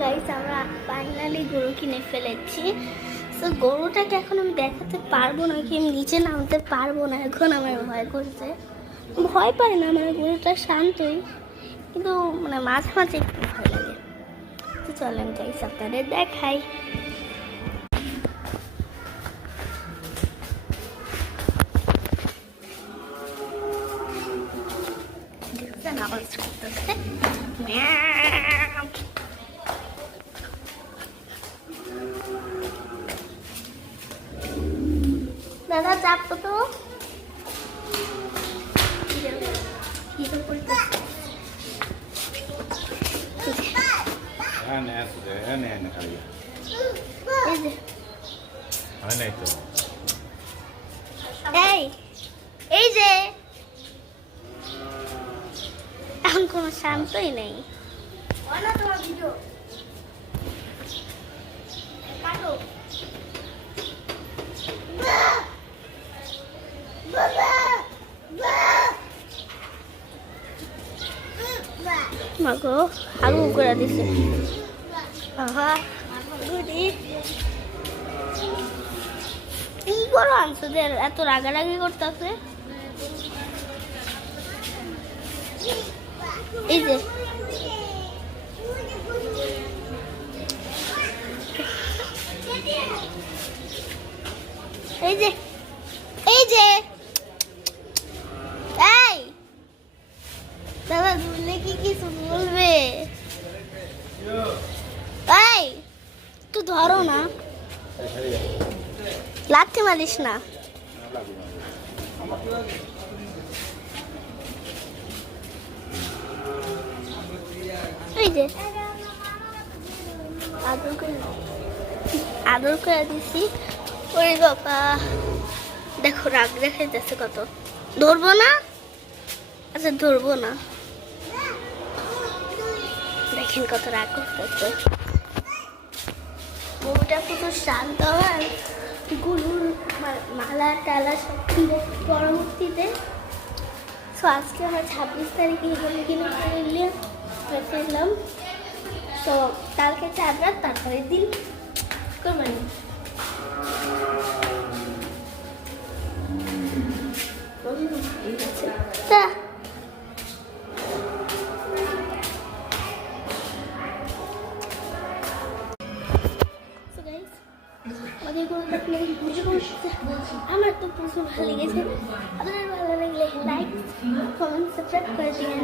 Guys আমরা finally গরু কিনে ফেলেছি। তো গরুটাকে এখন আমি দেখাতে পারবো না, কি আমি নিচে নামতে পারবো না, এখন আমার ভয় করছে। ভয় পাই না, মানে গরুটা শান্তই, কিন্তু মানে মাঝে মাঝে একটু ভয় লাগে। তো চলেন গাইস আপনাদের দেখাই। আওয়াজ করতেছে দাদা, চাপতো তো এই যে এখন কোনো শান্তই নেই। মাগো আগু করে দিছে। কি করো আনছোদের এত রাগারাগি করতেছে? এই যে এই যে এই যে এই দাদা বললে কি কিছু বলবে? এই একটু ধরো না, লাথি মারিস না। এই যে আদর করে দিছি। ওরে বাবা, দেখো রাগ দেখা যাচ্ছে কত। ধরবো না, আচ্ছা ধরবো না। দেখেন কত রাগ করতেছে। বউটা কত শান্ত, আর গুলুর মালা টালা সব কিনে পরবর্তীতে। তো আজকে আমরা 26 তারিখে এগুলো কিনে ফেললাম। তো কালকে 4 রাত, তারপরের দিন কোরবানি। আমার তো প্রচুর ভালো লেগেছে। আপনার ভালো লাগলে লাইক, কমেন্ট, সাবস্ক্রাইব করে দিবেন।